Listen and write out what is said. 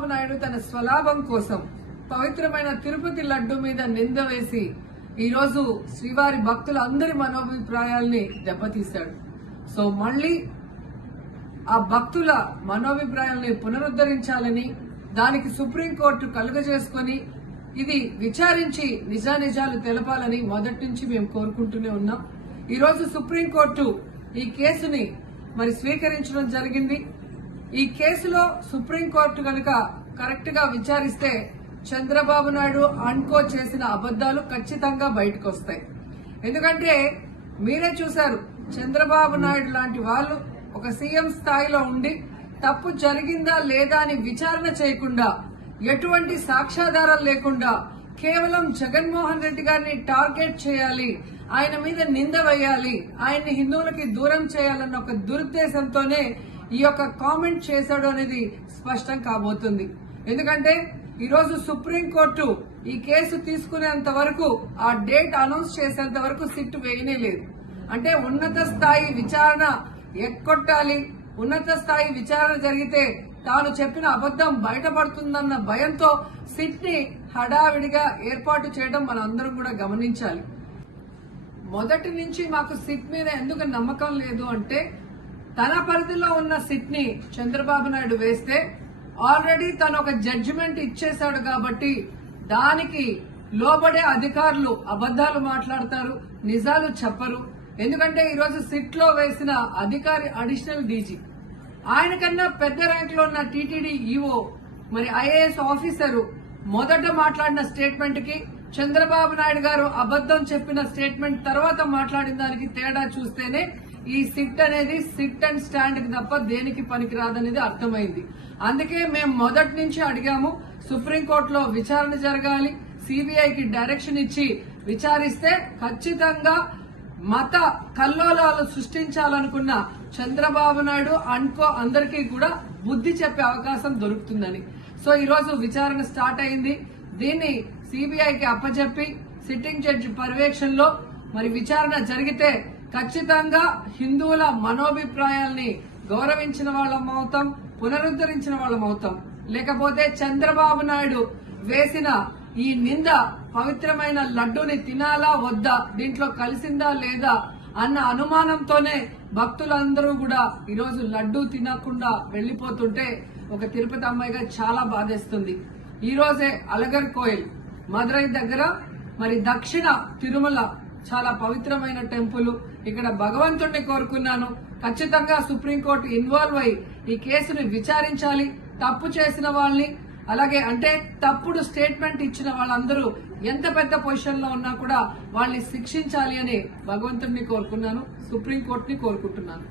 చంద్రబాబు నాయుడు తన స్వలాభం కోసం పవిత్రమైన తిరుపతి లడ్డు మీద నింద వేసి ఈరోజు శ్రీవారి భక్తులందరి మనోభిప్రాయాల్ని దెబ్బతీశాడు. సో మళ్లీ ఆ భక్తుల మనోభిప్రాయాల్ని పునరుద్ధరించాలని, దానికి సుప్రీంకోర్టు కలుగజేసుకుని ఇది విచారించి నిజానిజాలు తెలపాలని మొదటి నుంచి మేము కోరుకుంటూనే ఉన్నాం. ఈరోజు సుప్రీంకోర్టు ఈ కేసుని స్వీకరించడం జరిగింది. ఈ కేసులో సుప్రీంకోర్టు కనుక కరెక్ట్ గా విచారిస్తే చంద్రబాబు నాయుడు అన్కో చేసిన అబద్దాలు ఖచ్చితంగా బయటకు వస్తాయి. ఎందుకంటే మీరే చూశారు, చంద్రబాబు నాయుడు లాంటి వాళ్ళు ఒక సీఎం స్థాయిలో ఉండి తప్పు జరిగిందా లేదా అని విచారణ చేయకుండా, ఎటువంటి సాక్ష్యాధారాలు లేకుండా కేవలం జగన్మోహన్ రెడ్డి గారిని టార్గెట్ చేయాలి, ఆయన మీద నింద వేయాలి, ఆయన్ని హిందువులకి దూరం చేయాలన్న ఒక దురుద్దేశంతోనే ఈ యొక్క కామెంట్ చేశాడు అనేది స్పష్టం కాబోతుంది. ఎందుకంటే ఈరోజు సుప్రీంకోర్టు ఈ కేసు తీసుకునేంత వరకు, ఆ డేట్ అనౌన్స్ చేసేంత వరకు సిట్ వేయనే లేదు. అంటే ఉన్నత స్థాయి విచారణ ఎక్కొట్టాలి, ఉన్నత స్థాయి విచారణ జరిగితే తాను చెప్పిన అబద్దం బయటపడుతుందన్న భయంతో సిట్ ని హడావిడిగా ఏర్పాటు చేయడం మనందరం కూడా గమనించాలి. మొదటి నుంచి మాకు సిట్ మీద ఎందుకు నమ్మకం లేదు అంటే, తన పరిధిలో ఉన్న సిట్ ని చంద్రబాబు నాయుడు వేస్తే ఆల్రెడీ తను ఒక జడ్జిమెంట్ ఇచ్చేశాడు కాబట్టి దానికి లోబడే అధికారులు అబద్దాలు మాట్లాడతారు, నిజాలు చెప్పరు. ఎందుకంటే ఈరోజు సిట్ లో వేసిన అధికారి అడిషనల్ డీజీ, ఆయన కన్నా పెద్ద ర్యాంక్ లో ఉన్న టీటీడీ ఈఓ, ఐఏఎస్ ఆఫీసరు మొదట మాట్లాడిన స్టేట్మెంట్ కి చంద్రబాబు నాయుడు గారు అబద్దం చెప్పిన స్టేట్మెంట్ తర్వాత మాట్లాడిన దానికి తేడా చూస్తేనే ఈ సిట్ అనేది సిట్ అండ్ స్టాండ్ కి తప్ప దేనికి పనికిరాదనేది అర్థమైంది. అందుకే మేము మొదటి నుంచి అడిగాము, సుప్రీంకోర్టులో విచారణ జరగాలి, సిబిఐకి డైరెక్షన్ ఇచ్చి విచారిస్తే ఖచ్చితంగా మత కల్లోలాలు సృష్టించాలనుకున్న చంద్రబాబు నాయుడు అన్కో అందరికీ కూడా బుద్ధి చెప్పే అవకాశం దొరుకుతుందని. సో ఈరోజు విచారణ స్టార్ట్ అయింది. దీన్ని సిబిఐకి అప్పచెప్పి సిట్టింగ్ జడ్జి పర్యవేక్షణలో విచారణ జరిగితే ఖచ్చితంగా హిందువుల మనోభిప్రాయాల్ని గౌరవించిన వాళ్ళం అవుతాం, పునరుద్ధరించిన వాళ్ళం అవుతాం. లేకపోతే చంద్రబాబు నాయుడు వేసిన ఈ నింద పవిత్రమైన లడ్డూని తినాలా వద్దా, దీంట్లో కలిసిందా లేదా అన్న అనుమానంతోనే భక్తులందరూ కూడా ఈరోజు లడ్డూ తినకుండా వెళ్లిపోతుంటే ఒక తిరుపతి అమ్మాయిగా చాలా బాధేస్తుంది. ఈ రోజే అలగర్ కోయిల్ మదురై దగ్గర దక్షిణ తిరుమల చాలా పవిత్రమైన టెంపుల్, ఇక్కడ భగవంతుడిని కోరుకున్నాను. ఖచ్చితంగా సుప్రీంకోర్టు ఇన్వాల్వ్ అయి ఈ కేసుని విచారించాలి. తప్పు చేసిన వాళ్ళని, అలాగే అంటే తప్పుడు స్టేట్మెంట్ ఇచ్చిన వాళ్ళందరూ ఎంత పెద్ద పొజిషన్ లో ఉన్నా కూడా వాళ్ళని శిక్షించాలి అని భగవంతుడిని కోరుకున్నాను, సుప్రీంకోర్టుని కోరుకుంటున్నాను.